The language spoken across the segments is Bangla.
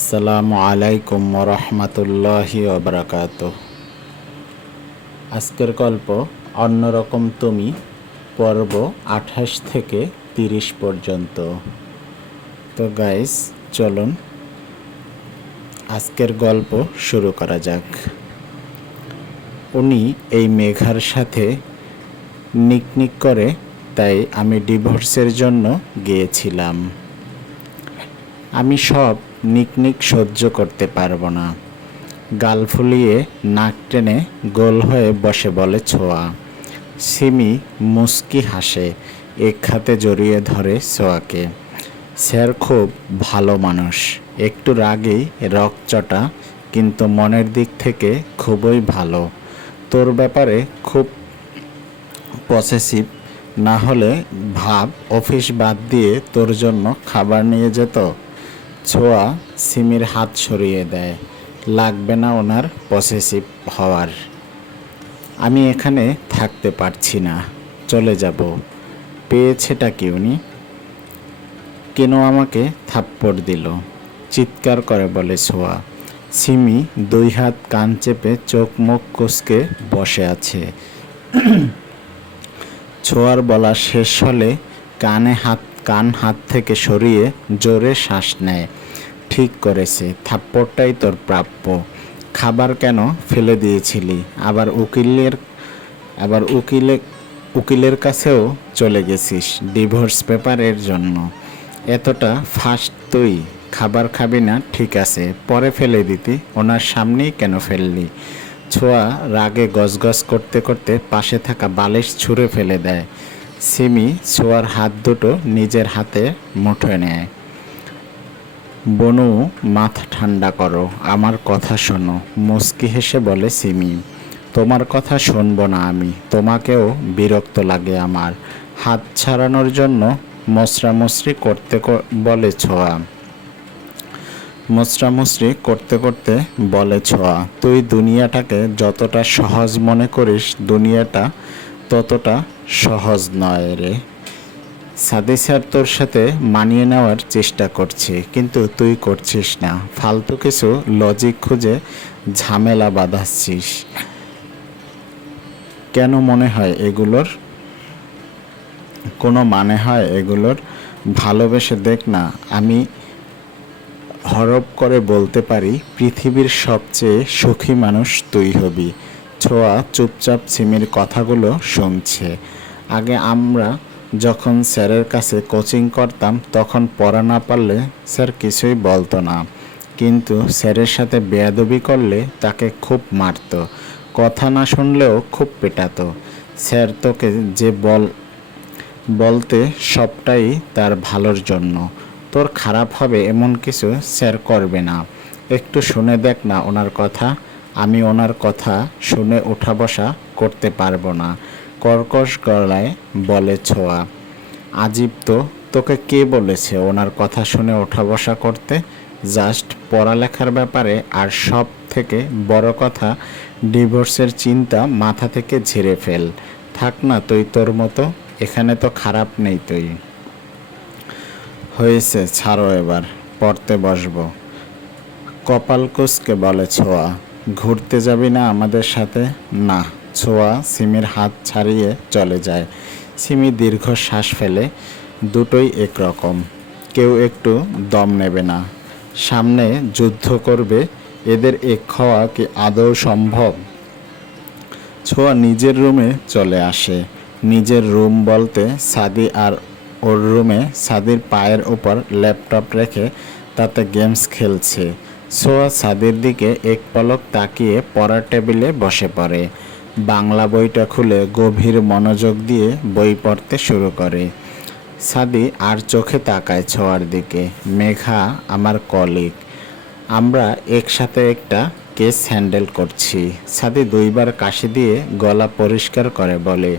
আসসালামু আলাইকুম রহমতুল্লাহি ওবরাকাত আজকের গল্প, অন্যরকম তুমি, পর্ব আঠাশ থেকে তিরিশ পর্যন্ত। তো গাইস চলুন আজকের গল্প শুরু করা যাক। উনি এই মেঘার সাথে নিকনিক করে, তাই আমি ডিভোর্সের জন্য গিয়েছিলাম। আমি সব নিকনিক সহ্য করতে পারব না। গাল ফুলিয়ে নাক টেনে গোল হয়ে বসে বলে ছোঁয়া। সিমি মুস্কি হাসে, এক হাতে জড়িয়ে ধরে ছোঁয়াকে। স্যার খুব ভালো মানুষ, একটু রাগেই রকচটা, কিন্তু মনের দিক থেকে খুবই ভালো। তোর ব্যাপারে খুব পসেসিভ না হলে ভাব, অফিস বাদ দিয়ে তোর জন্য খাবার নিয়ে যেত? ছোঁয়া সিমির হাত সরিয়ে দেয়। লাগবে না ওনার পসেসিভ হওয়ার। আমি এখানে থাকতে পারছি না, চলে যাব। পেয়েছেটা কি উনি? কেন আমাকে থাপ্পড় দিল? চিৎকার করে বলে ছোঁয়া। সিমি দুই হাত কান চেপে চোখ মুখ কুচকে বসে আছে। ছোঁয়ার বলা শেষ হলে কানে হাত কান হাত থেকে সরিয়ে জোরে শ্বাস নেয়। ঠিক করেছে, থাপ্পড়টাই তোর প্রাপ্য। খাবার কেন ফেলে দিয়েছিলি? আবার উকিলের, আবার উকিলে, উকিলের কাছেও চলে গেছিস ডিভোর্স পেপারের জন্য। এতটা ফাস্ট তুই, খাবার খাবি না, ঠিক আছে, পরে ফেলে দিতি, ওনার সামনেই কেন ফেললি? ছোঁয়া রাগে গজগজ করতে করতে পাশে থাকা বালিশ ছুঁড়ে ফেলে দেয়। সিমি ছোঁয়ার হাত দুটো নিজের হাতে মুঠোয় নেয়। বনু, মাথা ঠান্ডা করো, আমার কথা শোনো, মুস্কি হেসে বলে সিমি। তোমার কথা শুনব না আমি, তোমাকেও বিরক্ত লাগে আমার। হাত ছাড়ানোর জন্য মশরামশরি করতে বলে ছোঁয়া। মুসরামুসরি করতে করতে বলে ছোঁয়া, তুই দুনিয়াটাকে যতটা সহজ মনে করিস, দুনিয়াটা ততটা সহজ নয় রে। সাদি স্যার তোর সাথে মানিয়ে নেওয়ার চেষ্টা করছে, কিন্তু তুই করছিস না। ফালতু কিছু লজিক খুঁজে ঝামেলা বাঁধাচ্ছিস। কেন মনে হয় এগুলোর? কোনো মানে হয় এগুলোর? ভালোবেসে দেখ না, আমি হরপ করে বলতে পারি, পৃথিবীর সবচেয়ে সুখী মানুষ তুই হবি। ছোঁয়া চুপচাপ সিমির কথাগুলো শুনছে। আগে আমরা যখন স্যারের কাছে কোচিং করতাম, তখন পড়া না পারলে স্যার কিছুই বলতো না। কিন্তু স্যারের সাথে বেয়াদবি করলে তাকে খুব মারতো। কথা না শুনলেও খুব পেটাতো। স্যার তোকে যে বল, বলতে সবটাই তার ভালোর জন্য। তোর খারাপ হবে এমন কিছু স্যার করবে না। একটু শুনে দেখ না ওনার কথা। আমি ওনার কথা শুনে ওঠা বসা করতে পারব না। কর্কশ গলায় বলে ছোঁয়া। আজীব তো, তোকে কে বলেছে ওনার কথা শুনে ওঠা বসা করতে? জাস্ট পড়ালেখার ব্যাপারে আর সব থেকে বড় কথা, ডিভোর্সের চিন্তা মাথা থেকে ঝেড়ে ফেল। থাক না তুই তোর মতো, এখানে তো খারাপ নেই তুই। হয়েছে, ছাড়ো এবার, পড়তে বসবো। কপাল কুসকে বলে ছোঁয়া। ঘুরতে যাবি না আমাদের সাথে? না। ছোঁয়া সিমির হাত ছাড়িয়ে চলে যায়। সিমি দীর্ঘ শ্বাস ফেলে, দুটোই একরকম। কেউ একটু দম নেবে না। সামনে যুদ্ধ করবে, এদের এক হওয়া কি আদৌ সম্ভব? ছোঁয়া নিজের রুমে চলে আসে। নিজের রুম বলতে সাদি আর ওর রুমে সাদির পায়ের উপর ল্যাপটপ রেখে তাতে গেমস খেলছে। ছোঁয়া সাদির দিকে এক পলক তাকিয়ে পড়ার টেবিলে বসে পড়ে। বাংলা বইটা খুলে গভীর মনোযোগ দিয়ে বই পড়তে শুরু করে। সাদি আর চোখে তাকায় ছোঁয়ার দিকে। মেঘা, আমার কলিগ, আমরা একসাথে একটা কেস হ্যান্ডেল করছি। সাদি দুইবার কাশি দিয়ে গলা পরিষ্কার করে বলে,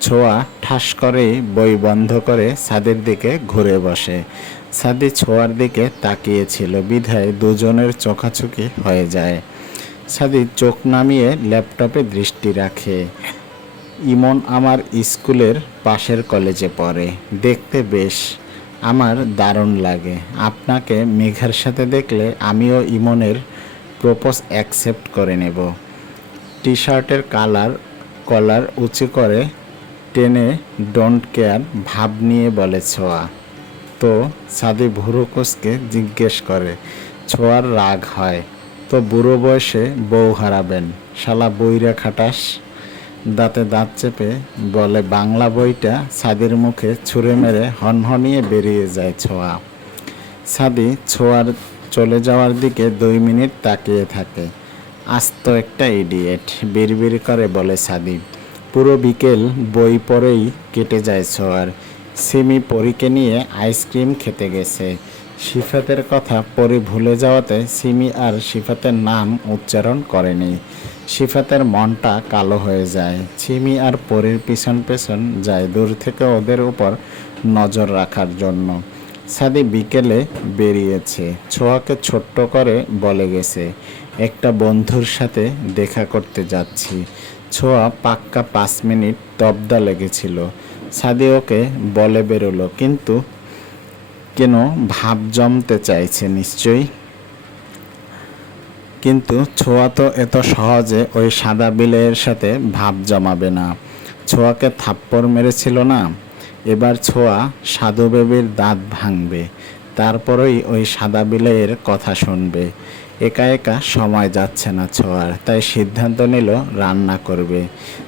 ছোঁয়া ঠাস করেই বই বন্ধ করে সাদের দিকে ঘুরে বসে। সাদি ছোঁয়ার দিকে তাকিয়েছিল, বিধায় দুজনের চোখাচোখি হয়ে যায়। সাদি চোখ নামিয়ে ল্যাপটপে দৃষ্টি রাখে। ইমন আমার স্কুলের পাশের কলেজে পড়ে। দেখতে বেশ, আমার দারুণ লাগে। আপনাকে মেঘার সাথে দেখলে আমিও ইমনের প্রপোজ অ্যাকসেপ্ট করে নেব। টি শার্টের কালার, কলার উঁচু করে টেনে ডোন্ট কেয়ার ভাব নিয়ে বলে ছোঁয়া। তো সাদি ভুরু কুচকে জিজ্ঞেস করে, ছোঁয়ার রাগ হয়? তো বুড়ো বয়সে বউ হারাবেন। শালা বইরা খাটাস, দাঁতে দাঁত চেপে বলে, বাংলা বইটা সাদির মুখে ছুঁড়ে মেরে হনহনিয়ে বেরিয়ে যায় ছোঁয়া। সাদি ছোঁয়ার চলে যাওয়ার দিকে দুই মিনিট তাকিয়ে থাকে। আস্ত একটা ইডিয়েট বিড়বিড় করে বলে সাদি। পুরো বিকেল বই পড়েই কেটে যায় ছোঁয়ার। সিমি পরীকে নিয়ে আইসক্রিম খেতে গেছে। সিফাতের কথা পরি ভুলে যাওয়াতে সিমি আর সিফাতের নাম উচ্চারণ করেনি। সিফাতের মনটা কালো হয়ে যায়। সিমি আর পরীর পিছন পেছন যায় দূর থেকে ওদের উপর নজর রাখার জন্য। সাদি বিকেলে বেরিয়েছে। ছোঁয়াকে ছোট্ট করে বলে গেছে, একটা বন্ধুর সাথে দেখা করতে যাচ্ছি। ছোঁয়া পাক্কা পাঁচ মিনিট তবদা লেগেছিল। সাদি ওকে বলে বেরোলো, কিন্তু কেন ভাব জমতে চাইছে নিশ্চয়ই? কিন্তু ছোঁয়া তো এত সহজে ওই সাদা বিলের সাথে ভাব জমাবে না। ছোঁয়াকে থাপ্পড় মেরেছিল না। এবার ছোঁয়া সাধু বেবির দাঁত ভাঙবে। তারপরেই ওই সাদা বিলের কথা শুনবে। একা একা সময় যাচ্ছে না ছোঁয়ার, তাই সিদ্ধান্ত নিল রান্না করবে।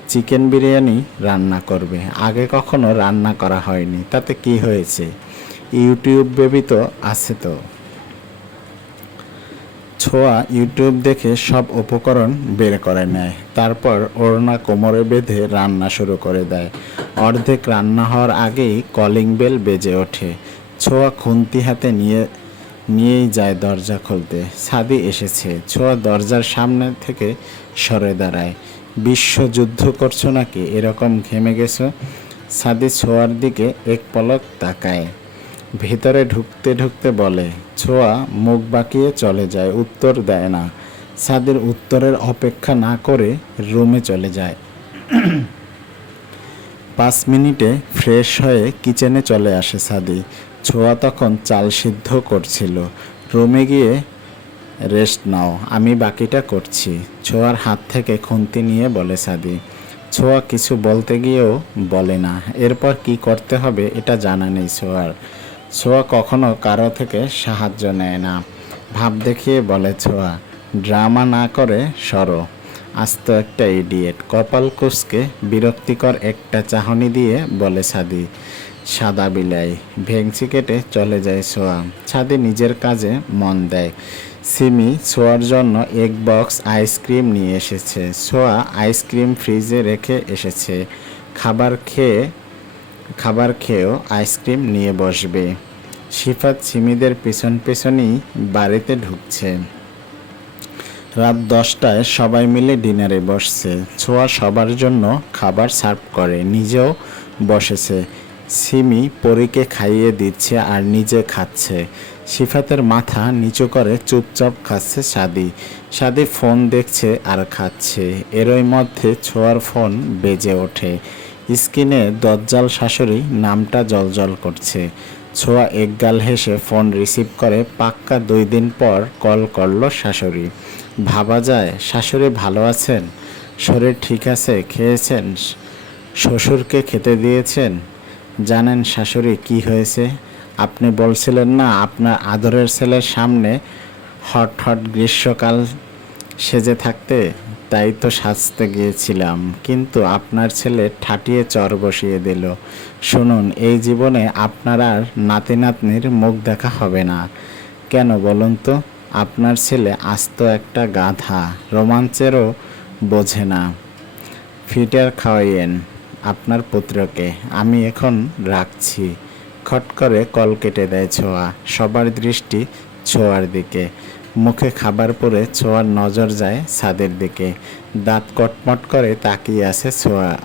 চিকেন বিরিয়ানি রান্না করবে। আগে কখনো রান্না করা হয়নি। তাতে কি হয়েছে? ইউটিউব বেবি তো আছে তো। ছোঁয়া ইউটিউব দেখে সব উপকরণ বের করে নেয়, তারপর ওড়না কোমরে বেঁধে রান্না শুরু করে দেয়। অর্ধেক রান্না হওয়ার আগেই কলিং বেল বেজে ওঠে। ছোঁয়া খুন্তি হাতে নিয়ে, নিয়েই যায় দরজা খুলতে। সাদি এসেছে, ছোঁয়া দরজার সামনে থেকে সরে দাঁড়ায়। বিশ্বযুদ্ধ করছ নাকি? এরকম ঘেমে গেছো? সাদি ছোঁয়ার দিকে এক পলক তাকায়। ভেতরে ঢুকতে ঢুকতে বলে, ছোঁয়া মুখ বাঁকিয়ে চলে যায়, উত্তর দেয় না। সাদের উত্তরের অপেক্ষা না করে রুমে চলে যায়। পাঁচ মিনিটে ফ্রেশ হয়ে কিচেনে চলে আসে সাদি। ছোঁয়া তখন চাল সিদ্ধ করছিল। রুমে গিয়ে, রেস্ট নাও, আমি বাকিটা করছি। ছোঁয়ার হাত থেকে খুন্তি নিয়ে বলে সাদি। ছোঁয়া কিছু বলতে গিয়েও বলে না। এরপর কি করতে হবে এটা জানা নেই ছোঁয়ার। ছোঁয়া কখনো কারও থেকে সাহায্য নেয় না। ভাব দেখিয়ে বলে ছোঁয়া, ড্রামা না করে সরো। আস্ত একটা ইডিয়েট কপাল কুসকে বিরক্তিকর একটা চাহনি দিয়ে বলে সাদি, সাদা বিলাই। ভেংচি কেটে চলে যায় সোয়া ছাদে নিজের কাজে মন দেয়। সিমি সোয়ার জন্য এক বক্স আইসক্রিম নিয়ে এসেছে। সোয়া আইসক্রিম ফ্রিজে রেখে এসেছে। খাবার খেয়ে খাবার খেয়েও আইসক্রিম নিয়ে বসবে। সিফাত সিমিদের পেছন পেছনই বাড়িতে ঢুকছে। রাত দশটায় সবাই মিলে ডিনারে বসছে। ছোঁয়া সবার জন্য খাবার সার্ভ করে, নিজেও বসেছে। সিমি পরীকে খাইয়ে দিচ্ছে আর নিজে খাচ্ছে। সিফাতের মাথা নিচু করে চুপচাপ খাচ্ছে সাদি। সাদি ফোন দেখছে আর খাচ্ছে। এরই মধ্যে ছোঁয়ার ফোন বেজে ওঠে। স্ক্রিনে দজ্জাল শাশুড়ি নামটা জলজল করছে। ছোঁয়া একগাল হেসে ফোন রিসিভ করে পাক্কা দুই দিন পর কল করল শাশুড়ি। ভাবা যায়, শাশুড়ি ভালো আছেন? শরীর ঠিক আছে, খেয়েছেন? শ্বশুরকে খেতে দিয়েছেন? জানেন শাশুড়ি কি হয়েছে? আপনি বলছিলেন না, আপনার আদরের ছেলের সামনে হট হট গ্রীষ্মকাল সেজে থাকতে তাই তো সাজতে গিয়েছিলাম। কিন্তু আপনার ছেলে ঠাটিয়ে চর বসিয়ে দিল। শুনুন, এই জীবনে আপনার আর নাতি নাতনির মুখ দেখা হবে না। কেন বলুন তো? আপনার ছেলে আস্ত একটা গাধা, রোমাঞ্চেরও বোঝে না। ফিটার খাওয়াইয়েন আপনার পুত্রকে, আমি এখন রাখছি। খট করে কল কেটে দেয় ছোঁয়া, সবার দৃষ্টি ছোঁয়ার দিকে। মুখে খাবার পরে ছোঁয়ার নজর যায় ছাদের দিকে। দাঁত কটমট করে তাকিয়ে আছে ছোঁয়া।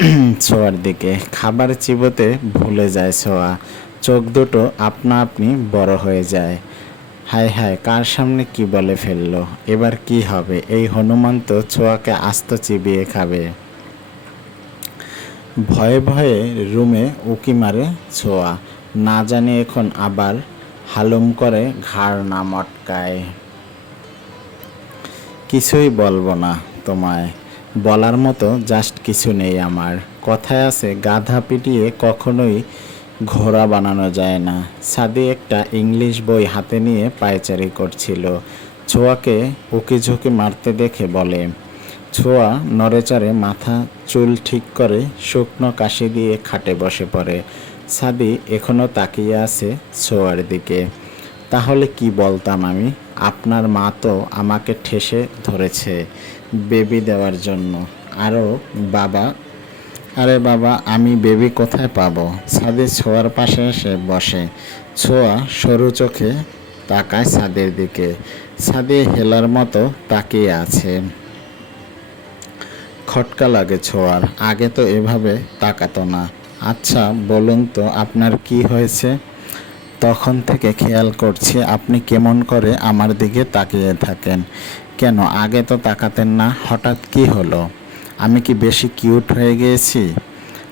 ছোঁয়ার দিকে। খাবার চিবোতে ভুলে যায় ছোঁয়া। চোখ দুটো আপনা আপনি বড় হয়ে যায়। হায় হায়, কার সামনে কি বলে ফেলল? এবার কি হবে? এই হনুমান তো ছোঁয়াকে আস্ত চিবিয়ে খাবে। ভয়ে ভয়ে রুমে উকি মারে ছোঁয়া। না জানি এখন আবার হালুম করে, ঘাড় না মটকায়। কিছুই বলব না তোমায়। বলার মতো জাস্ট কিছু নেই আমার। কথায় আছে, গাধা পিটিয়ে কখনোই ঘোড়া বানানো যায় না। সাদি একটা ইংলিশ বই হাতে নিয়ে পায়চারি করছিল। ছোঁয়াকে উকি ঝুঁকি মারতে দেখে বলে, ছোঁয়া নড়েচড়ে মাথা, চুল ঠিক করে শুকনো কাশি দিয়ে খাটে বসে পড়ে। সাদি এখনও তাকিয়ে আছে ছোঁয়ার দিকে। তাহলে কি বলতাম আমি? আপনার মা তো আমাকে ঠেসে ধরেছে বেবি দেওয়ার জন্য। আরও বাবা? আরে বাবা, আমি বেবি কোথায় পাবো? সাদি ছোঁয়ার পাশে এসে বসে। ছোঁয়া সরু চোখে তাকায় সাদের দিকে। সাদি হেলার মতো তাকিয়ে আছে। খটকা লাগে ছোঁয়ার। আগে তো এভাবে তাকাতো না। আচ্ছা বলুন তো আপনার কি হয়েছে? তখন থেকে খেয়াল করছি আপনি কেমন করে আমার দিকে তাকিয়ে থাকেন। কেন, আগে তো তাকাতেন না, হঠাৎ কি হলো? আমি কি বেশি কিউট হয়ে গিয়েছি?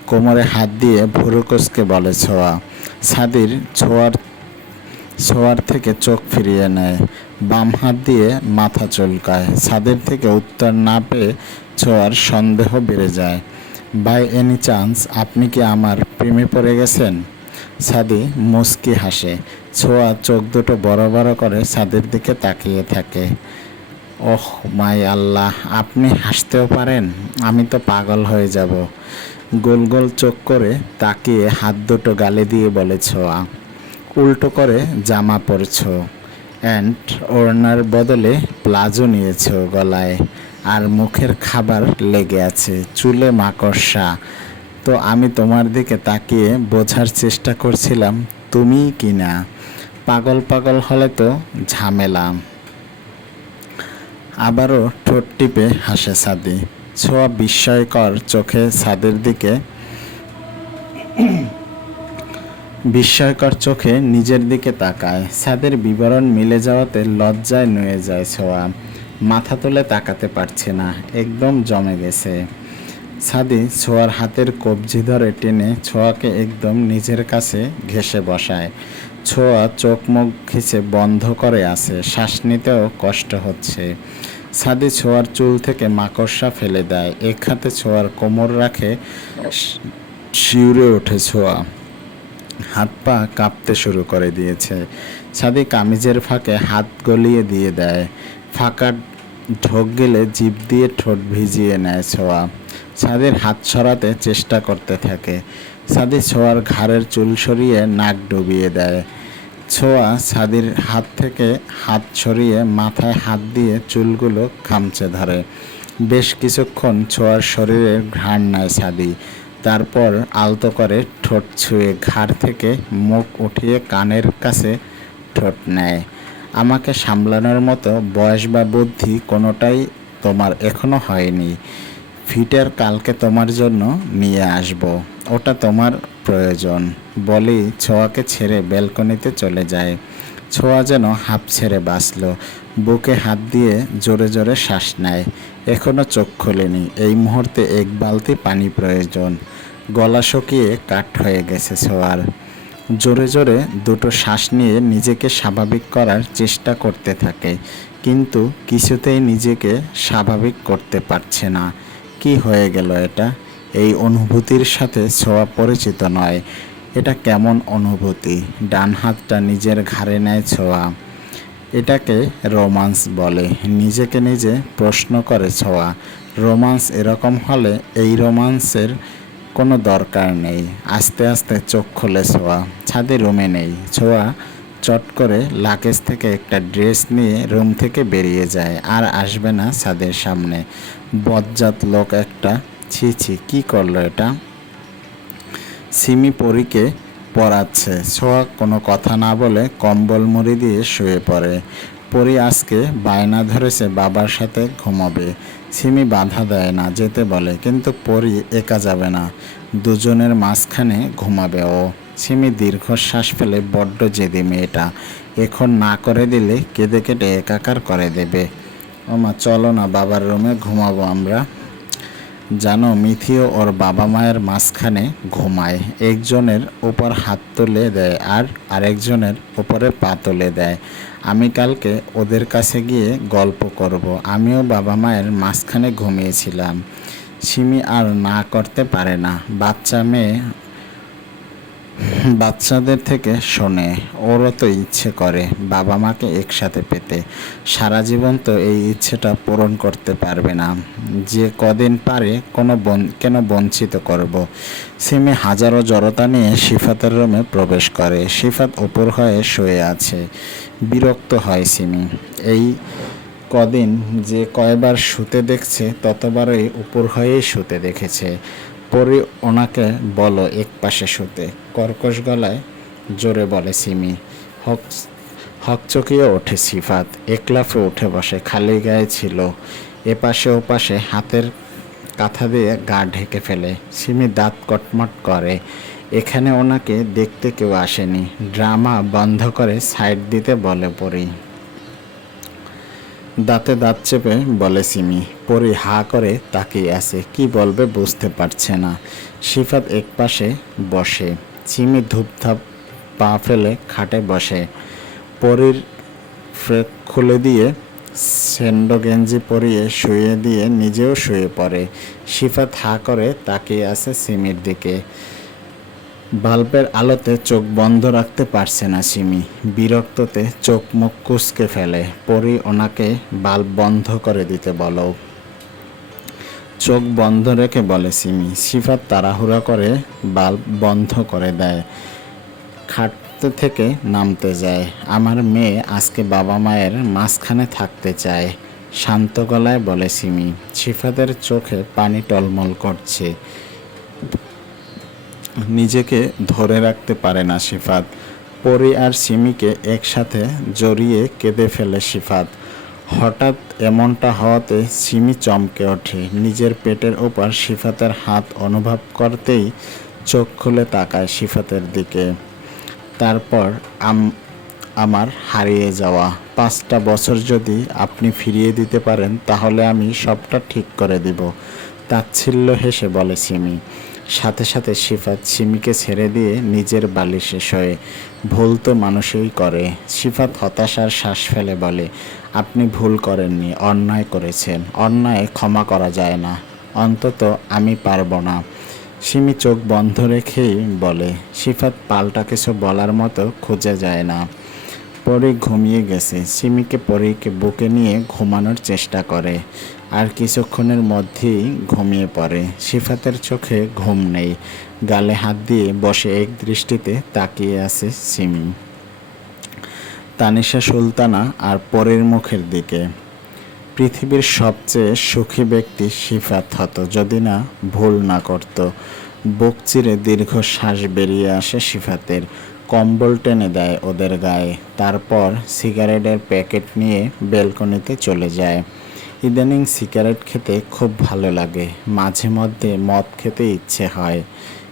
কোমরে হাত দিয়ে ভুরুকসকে বলে, ছোঁয়া। সাদির ছোঁয়ার ছোঁয়ার থেকে চোখ ফিরিয়ে নেয়, বাম হাত দিয়ে মাথা চুলকায়। ছাদের থেকে উত্তর না পেয়ে ছোঁয়ার সন্দেহ বেড়ে যায়। বাই এনি চান্স আপনি কি আমার প্রেমে পড়ে গেছেন? সাদি মুস্কি হাসে। ছোঁয়া চোখ দুটো বড় বড় করে ছাদের দিকে তাকিয়ে থাকে। ওহ, মাই আল্লাহ, আপনি হাসতেও পারেন, আমি তো পাগল হয়ে যাব। গোল গোল চোখ করে তাকিয়ে হাত দুটো গালে দিয়ে বলে ছোঁয়া। উল্টো করে জামা পরছো। অ্যান্ড ওড়নার বদলে প্লাজো নিয়েছো গলায়। আর মুখের খাবার লেগে আছে, চুলে মাকড়সা। তো আমি তোমার দিকে তাকিয়ে বোঝার চেষ্টা করছিলাম, তুমি কি না? পাগল পাগল হলে তো ঝামেলা। আবারও ঠোঁট টিপে হাসে সাদি। ছোঁয়া বিস্ময়কর চোখে সাদের দিকে। বিস্ময়কর চোখে নিজের দিকে তাকায়। সাদের বিবরণ মিলে যাওয়াতে লজ্জায় নুয়ে যায় ছোঁয়া। মাথা তুলে তাকাতে পারছে না, একদম জমে গেছে। সাদি ছোঁয়ার হাতের কবজি ধরে টেনে ছোঁয়াকে একদম নিজের কাছে ঘেসে বসায়। ছোঁয়া চোখ মুখ খিচে বন্ধ করে আছে, শ্বাস নিতেও কষ্ট হচ্ছে। সাদি ছোঁয়ার চুল থেকে মাকড়সা ফেলে দেয়, এক হাতে ছোঁয়ার কোমর রাখে, শিউরে ওঠে ছোঁয়া। হাত পা কাঁপতে শুরু করে দিয়েছে। সাদি কামিজের ফাঁকে হাত গলিয়ে দিয়ে দেয়। ফাঁকা ঢোক গেলে জিভ দিয়ে ঠোঁট ভিজিয়ে নেয় ছোঁয়া। সাদির হাত সরাতে চেষ্টা করতে থাকে। সাদি ছোঁয়ার ঘাড়ের চুল সরিয়ে নাক ডুবিয়ে দেয়। ছোঁয়া সাদির হাত থেকে হাত সরিয়ে মাথায় হাত দিয়ে চুলগুলো খামচে ধরে। বেশ কিছুক্ষণ ছোঁয়ার শরীরের ঘ্রাণ নেয় সাদি তারপর আলতো করে ঠোঁট ছুঁয়ে ঘাড় থেকে মুখ উঠিয়ে কানের কাছে ঠোঁট নেয়। আমাকে সামলানোর মতো বয়স বা বুদ্ধি কোনোটাই তোমার এখনও হয়নি। ফিটার কালকে তোমার জন্য নিয়ে আসব। ওটা তোমার প্রয়োজন। বলেই ছোঁয়াকে ছেড়ে ব্যালকনিতে চলে যায়। ছোঁয়া যেন হাঁপ ছেড়ে বাঁচল। বুকে হাত দিয়ে জোরে জোরে শ্বাস নেয়। এখনও চোখ খোলেনি। এই মুহূর্তে এক বালতি পানি প্রয়োজন। গলা শুকিয়ে কাঠ হয়ে গেছে ছোঁয়ার। জোরে জোরে দুটো শ্বাস নিয়ে নিজেকে স্বাভাবিক করার চেষ্টা করতে থাকে, কিন্তু কিছুতেই নিজেকে স্বাভাবিক করতে পারছে না। কি হয়ে গেল এটা? এই অনুভূতির সাথে ছোঁয়া পরিচিত নয়। এটা কেমন অনুভূতি? ডান হাতটা নিজের ঘাড়ে নেয় ছোঁয়া। এটাকে রোমান্স বলে। নিজেকে নিজে প্রশ্ন করে ছোঁয়া। রোমান্স এরকম হলে এই রোমান্সের কোনো দরকার নেই। আস্তে আস্তে চোখ খুলে ছোঁয়া ছাদে রুমে নেই। ছোঁয়া চট করে লাকেজ থেকে একটা ড্রেস নিয়ে রুম থেকে বেরিয়ে যায় আর আসবে না ছাদের সামনে। বজ্জাত লোক একটা। ছি ছি, কী করল এটা? সিমি পরীকে পড়াচ্ছে। ছোঁয়া কোনো কথা না বলে কম্বল মুড়ি দিয়ে শুয়ে পড়ে। পরি আজকে বায়না ধরেছে বাবার সাথে ঘুমাবে। সিমি বাধা দেয় না, যেতে বলে, কিন্তু পরি একা যাবে না। দুজনের মাঝখানে ঘুমাবে ও। সিমি দীর্ঘশ্বাস ফেলে বড্ড জেদি মেয়েটা। এখন না করে দিলে কেঁদে কেটে একাকার করে দেবে। ও মা চলো না, বাবার রুমে ঘুমাবো আমরা। জানো, মিথিও ওর বাবা মায়ের মাঝখানে ঘুমায়। একজনের উপর হাত তুলে দেয় আর আরেকজনের উপরে পা তুলে দেয়। আমি কালকে ওদের কাছে গিয়ে গল্প করব। আমিও বাবা মায়ের মাঝখানে ঘুমিয়েছিলাম। সিমি আর না করতে পারে না। বাচ্চা মেয়ে বাচ্চাদের থেকে শোনে। ওরও তো ইচ্ছে করে বাবা মাকে একসাথে পেতে। সারা জীবন তো এই ইচ্ছেটা পূরণ করতে পারবে না। যে কদিন পারে কোনো কেন বঞ্চিত করব? সিমি হাজারো জড়তা নিয়ে সিফাতের রুমে প্রবেশ করে। সিফাত উপর হয়ে শুয়ে আছে। বিরক্ত হয় সিমি। এই কদিন যে কয়বার শুতে দেখছে, ততবারই উপর হয়েই শুতে দেখেছে। পরে ওনাকে বলো এক পাশে শুতে। কর্কশ গলায় জোরে বলে সিমি, হক হকচকিয়ে ওঠে সিফাত। একলাফে উঠে বসে, খালি গায়ে ছিল। এপাশে ওপাশে হাতের কাঁথা দিয়ে গা ঢেকে ফেলে। সিমি দাঁত কটমট করে। এখানে ওনাকে দেখতে কেউ আসেনি। ড্রামা বন্ধ করে সাইড দিতে বলে পড়ি দাঁতে দাঁত চেপে বলে সিমি, পরি হা করে তাকিয়ে আছে। কি বলবে বুঝতে পারছে না। সিফাত এক পাশে বসে। সিমি ধূপধাপ পা ফেলে খাটে বসে। পরির ফ্রেক খুলে দিয়ে সেন্ডো গেঞ্জি পরিয়ে শুয়ে দিয়ে নিজেও শুয়ে পড়ে। সিফাত হা করে তাকিয়ে আছে সিমির দিকে। বাল্বের আলোতে চোখ বন্ধ রাখতে পারছে না সিমি। বিরক্ততে চোখ মুখ কুচকে ফেলে। পরি ওনাকে বাল্ব বন্ধ করে দিতে বলো। চোখ বন্ধ রেখে বলে সিমি। সিফাত তাড়াহুড়া করে বাল্ব বন্ধ করে দেয়। খাটতে থেকে নামতে যায়। আমার মেয়ে আজকে বাবা মায়ের মাঝখানে থাকতে চায়, শান্ত গলায় বলে, সিমি সিফাতের চোখে পানি টলমল করছে। নিজেকে ধরে রাখতে পারে না সিফাত পরি আর সিমিকে একসাথে জড়িয়ে কেঁদে ফেলে সিফাত হঠাৎ এমনটা হওয়াতে সিমি চমকে ওঠে। নিজের পেটের ওপর সিফাতের হাত অনুভব করতেই চোখ খুলে তাকায় সিফাতের দিকে। তারপর আম, আমার হারিয়ে যাওয়া পাঁচটা বছর যদি আপনি ফিরিয়ে দিতে পারেন, তাহলে আমি সবটা ঠিক করে দিব। তাচ্ছিল্য হেসে বলে সিমি। সাথে সাথে সিফাত সিমিকে ছেড়ে দিয়ে নিজের বালিশে শোয়ে ভুল তো মানুষই করে। সিফাত হতাশার শ্বাস ফেলে বলে, আপনি ভুল করেননি, অন্যায় করেছেন। অন্যায় ক্ষমা করা যায় না। অন্তত আমি পারব না। সিমি চোখ বন্ধ রেখেই বলে সিফাত পাল্টা কিছু বলার মতো খুঁজে যায় না। পরে ঘুমিয়ে গেছে। সিমিকে পরীকে বুকে নিয়ে ঘুমানোর চেষ্টা করে, আর কিছুক্ষণের মধ্যেই ঘুমিয়ে পড়ে। সিফাতের চোখে ঘুম নেই। গালে হাত দিয়ে বসে এক দৃষ্টিতে তাকিয়ে আছে সিমি। তানিশা সুলতানা আর পরের মুখের দিকে। পৃথিবীর সবচেয়ে সুখী ব্যক্তি সিফাত হতো, যদি না ভুল না করত। বুক চিরে দীর্ঘ শ্বাস বেরিয়ে আসে সিফাতের কম্বল টেনে দেয় ওদের গায়ে। তারপর সিগারেটের প্যাকেট নিয়ে বেলকনিতে চলে যায়। ইদানিং সিগারেট খেতে খুব ভালো লাগে। মাঝে মধ্যে মদ খেতে ইচ্ছে হয়।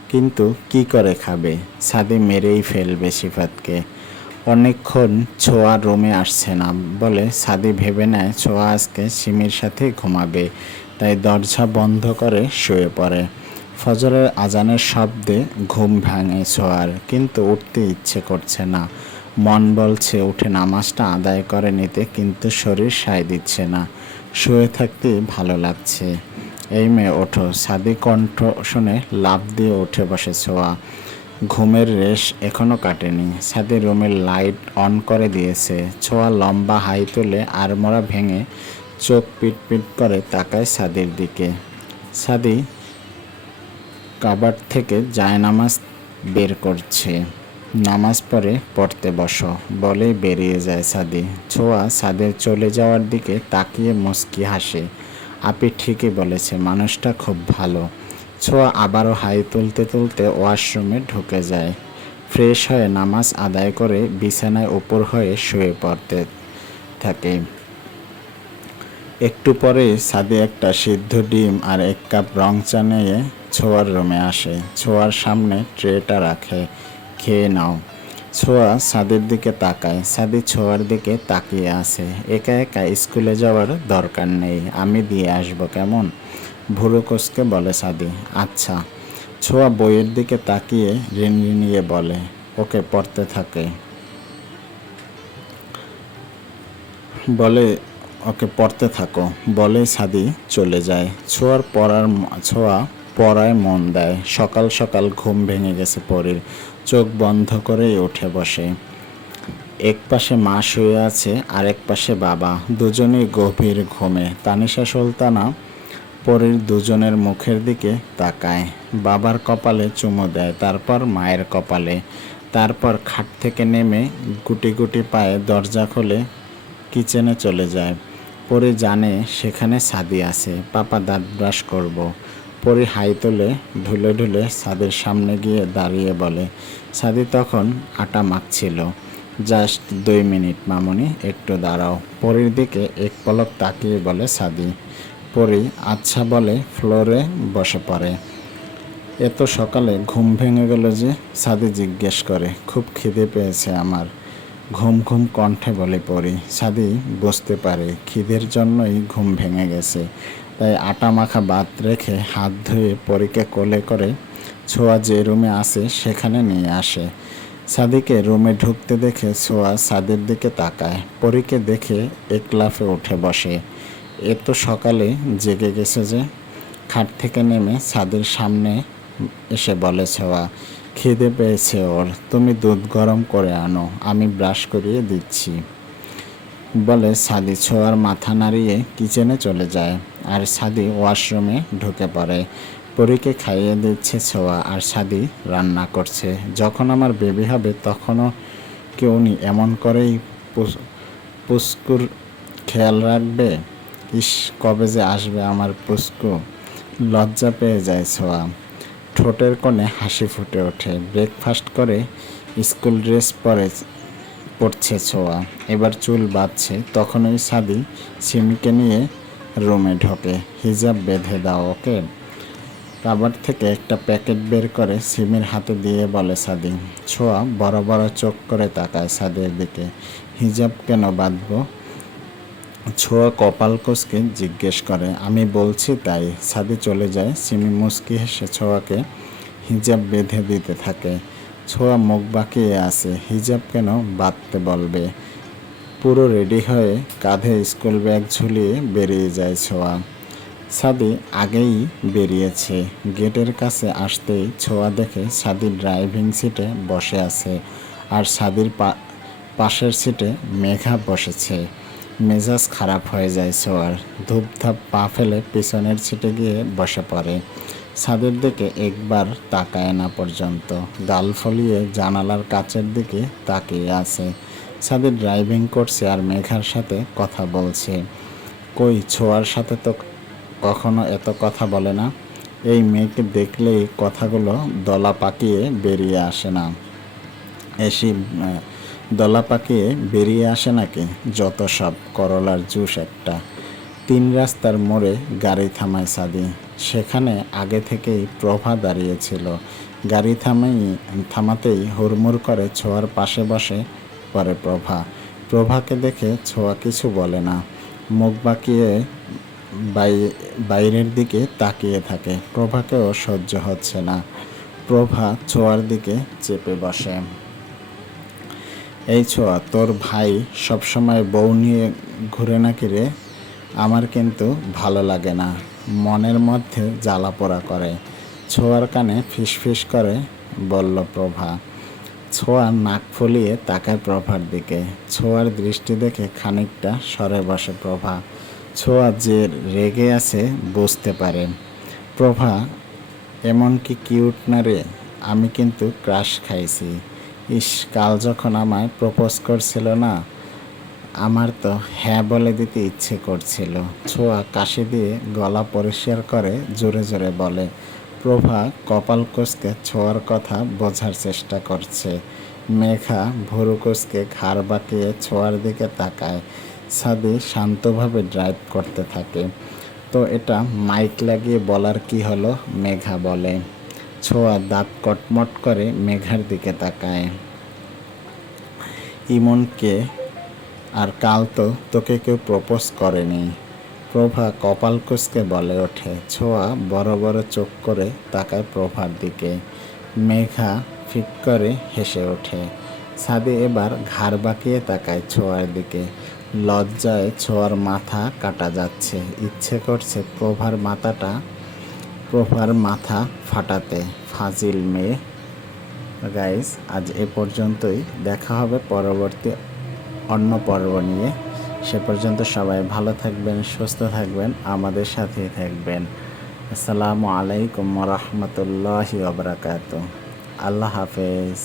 কিন্তু কি করে খাবে? সাদে মেরেই ফেলবে সিফাতকে অনেকক্ষণ ছোঁয়া রুমে আসছে না বলে সাদি ভেবে নেয় ছোঁয়া আজকে সিমির সাথে ঘুমাবে, তাই দরজা বন্ধ করে শুয়ে পড়ে। ফজরের আজানের শব্দে ঘুম ভাঙে ছোঁয়ার, কিন্তু উঠতে ইচ্ছে করছে না। মন বলছে, উঠে নামাজটা আদায় করে নিতে কিন্তু শরীর সায় দিচ্ছে না। শুয়ে থাকতে ভালো লাগছে। এই মেয়ে, ওঠো। সাদি কণ্ঠ শুনে লাভ দিয়ে উঠে বসে ছোঁয়া। ঘুমের রেশ এখনও কাটেনি। সাদি রুমের লাইট অন করে দিয়েছে। ছোঁয়া লম্বা হাই তুলে আড়মোড়া ভেঙে চোখ পিট পিট করে তাকায় সাদির দিকে। সাদি কাবাট থেকে জায়নামাজ বের করছে। নামাজ পড়ে পড়তে বসো, বলেই বেরিয়ে যায় সাদি ছোঁয়া সাদের চলে যাওয়ার দিকে তাকিয়ে মুচকি হাসে। আপি ঠিকই বলেছে, মানুষটা খুব ভালো। ছোঁয়া আবারও হাই তুলতে তুলতে ওয়াশরুমে ঢুকে যায়। ফ্রেশ হয়ে নামাজ আদায় করে বিছানায় উপর হয়ে শুয়ে পড়তে থাকে। একটু পরে সাদে একটা সিদ্ধ ডিম আর এক কাপ রং চা নিয়ে ছোঁয়ার রুমে আসে। ছোঁয়ার সামনে ট্রেটা রাখে। খেয়ে নাও। ছোঁয়া সাদের দিকে তাকায়। সাদি ছোঁয়ার দিকে তাকিয়ে আছে। একা একা স্কুলে যাওয়ার দরকার নেই। আমি দিয়ে আসব, কেমন? ভুরু কোচকে বলে, সাদি আচ্ছা। ছোঁয়া বইয়ের দিকে তাকিয়ে রিনরিনিয়ে বলে, ওকে পড়তে থাকে। বলে, ওকে পড়তে থাকো। বলে সাদি চলে যায়। ছোঁয়ার পড়ার ছোঁয়া পড়ায় মন দেয়। সকাল সকাল ঘুম ভেঙে গেছে পরীর। চোখ বন্ধ করেই উঠে বসে। এক পাশে মা শুয়ে আছে আর এক পাশে বাবা। দুজনেই গভীর ঘুমে। তানিশা সুলতানা পরীর দুজনের মুখের দিকে তাকায়। বাবার কপালে চুমো দেয়, তারপর মায়ের কপালে। তারপর খাট থেকে নেমে গুটি গুটি পায়ে দরজা খুলে কিচেনে চলে যায়। পরে জানে সেখানে সাদি আছে, পাপা দাঁত ব্রাশ করব। পরে হাই তোলে, ঢুলে ঢুলে সাদের সামনে গিয়ে দাঁড়িয়ে বলে, সাদি তখন আটা মাখছিল। জাস্ট দুই মিনিট মামনি, একটু দাঁড়াও। পরীর দিকে এক পলক তাকিয়ে বলে সাদি পরি আচ্ছা বলে ফ্লোরে বসে পড়ে। এত সকালে ঘুম ভেঙে গেল যে সাদি জিজ্ঞেস করে, খুব খিদে পেয়েছে আমার। ঘুম ঘুম কণ্ঠে বলে পড়ি, সাদি, বসতে পারে, খিদের জন্যই ঘুম ভেঙে গেছে। তাই আটা মাখা ভাত রেখে হাত ধুয়ে পরীকে কোলে করে ছোঁয়া যে রুমে আসে সেখানে নিয়ে আসে। সাদিকে রুমে ঢুকতে দেখে ছোঁয়া সাদের দিকে তাকায়। পরীকে দেখে এক লাফে উঠে বসে। এত সকালে জেগে গেছে যে খাট থেকে নেমে ছাদের সামনে এসে বলে ছোঁয়া খিদে পেয়েছে ওর, তুমি দুধ গরম করে আনো, আমি ব্রাশ করিয়ে দিচ্ছি। বলে সাদি ছোঁয়ার মাথা নাড়িয়ে কিচেনে চলে যায় আর সাদি ওয়াশরুমে ঢুকে পড়ে। পরীকে খাইয়ে দিচ্ছে ছোঁয়া আর সাদি রান্না করছে। যখন আমার বেবি হবে তখনও কি উনি এমন করেই পুস- পুস্কুর খেয়াল রাখবে? ইস, কবে যে আসবে আমার পুস্কু লজ্জা পেয়ে যায় ছোঁয়া। ঠোঁটের কোণে হাসি ফুটে ওঠে। ব্রেকফাস্ট করে স্কুল ড্রেস পরে পড়ছে ছোঁয়া। এবার চুল বাঁধছে। তখনই সাদি সিমিকে নিয়ে রুমে ঢোকে। হিজাব বেঁধে দাও ওকে। কাবার থেকে একটা প্যাকেট বের করে সিমির হাতে দিয়ে বলে সাদি। ছোঁয়া বড় বড় চোখ করে তাকায় সাদের দিকে। হিজাব কেন বাঁধবো? ছোঁয়া কপাল কোচকে জিজ্ঞেস করে, আমি বলছি তাই সাদি চলে যায়? সিমি মুস্কি হেসে ছোঁয়াকে হিজাব বেঁধে দিতে থাকে। ছোঁয়া মুখ বাঁকিয়ে আছে, হিজাব কেন বাঁধতে বলবে? পুরো রেডি হয়ে কাঁধে স্কুল ব্যাগ ঝুলিয়ে বেরিয়ে যায় ছোঁয়া। সাদি আগেই বেরিয়েছে। গেটের কাছে আসতেই ছোঁয়া দেখে সাদি ড্রাইভিং সিটে বসে আছে, আর সাদির পাশের সিটে মেঘা বসেছে। মেজাজ খারাপ হয়ে যায় ছোঁয়ার ধূপধাপ পা ফেলে পিছনের ছিটে গিয়ে বসে পড়ে। ছাদের দিকে একবার তাকায় না পর্যন্ত। গাল ফলিয়ে জানালার কাচের দিকে তাকিয়ে আছে। সাদি ড্রাইভিং করছে আর মেঘার সাথে কথা বলছে। কই, ছোঁয়ার সাথে তো কখনো এত কথা বলে না। এই মেয়েকে দেখলেই কথাগুলো দলা পাকিয়ে বেরিয়ে আসে না। এসি দলা পাকিয়ে বেরিয়ে আসে নাকি? যত সব করলার জুস একটা। তিন রাস্তার মোড়ে গাড়ি থামায় সাদি। সেখানে আগে থেকেই প্রভা দাঁড়িয়েছিল। গাড়ি থামাই, থামাতেই হুড়মুড় করে ছোঁয়ার পাশে বসে পরে প্রভা। প্রভাকে দেখে ছোঁয়া কিছু বলে না। মুখ বাঁকিয়ে বাই- বাইরের দিকে তাকিয়ে থাকে। প্রভাকেও সহ্য হচ্ছে না। প্রভা ছোঁয়ার দিকে চেপে বসে। এই ছোঁয়া, তোর ভাই সবসময় বউ নিয়ে ঘুরে নাকি রে? আমার কিন্তু ভালো লাগে না। মনের মধ্যে জ্বালা পোড়া করে। ছোঁয়ার কানে ফিসফিস করে বলল প্রভা। ছোঁয়া নাক ফুলিয়ে তাকায় প্রভার দিকে। ছোঁয়ার দৃষ্টি দেখে খানিকটা সরে বসে প্রভা। ছোঁয়া যে রেগে আছে বুঝতে পারে। প্রভা, এমন কি কিউট না রে? আমি কিন্তু ক্রাশ খাইছি। ইস, কাল যখন আমায় প্রপোজ করছিল না, আমার তো হ্যাঁ বলে দিতে ইচ্ছে করছিল। ছোঁয়া কাশি দিয়ে গলা পরিষ্কার করে জোরে জোরে বলে, প্রভা কপাল কোচকে ছোঁয়ার কথা বোঝার চেষ্টা করছে। মেঘা ভুরু কোচকে ঘাড় বাঁকিয়ে ছোঁয়ার দিকে তাকায়। সাদি শান্তভাবে ড্রাইভ করতে থাকে। তো এটা মাইক লাগিয়ে বলার কি হলো? মেঘা বলে ছোঁয়া দাঁত কটমট করে মেঘার দিকে তাকায়। ইমনকে আর কাল তো তোকে কেউ প্রপোজ করেনি। প্রভা কপাল কুচকে বলে ওঠে। ছোঁয়া বড় বড় চোখ করে তাকায় প্রভার দিকে। মেঘা ফিক করে হেসে ওঠে। সাদি এবার ঘাড় বাঁকিয়ে তাকায় ছোঁয়ার দিকে। লজ্জায় ছোঁয়ার মাথা কাটা যাচ্ছে। ইচ্ছে করছে প্রভার মাথাটা প্রভার মাথা ফাটাতে ফাজিল মেয়ে। গাইজ আজ এ পর্যন্তই। দেখা হবে পরবর্তী অন্য পর্ব নিয়ে। সে পর্যন্ত সবাই ভালো থাকবেন, সুস্থ থাকবেন, আমাদের সাথেই থাকবেন। আসসালামু আলাইকুম রহমতুল্লাহি ওবরাকাত আল্লাহ হাফেজ।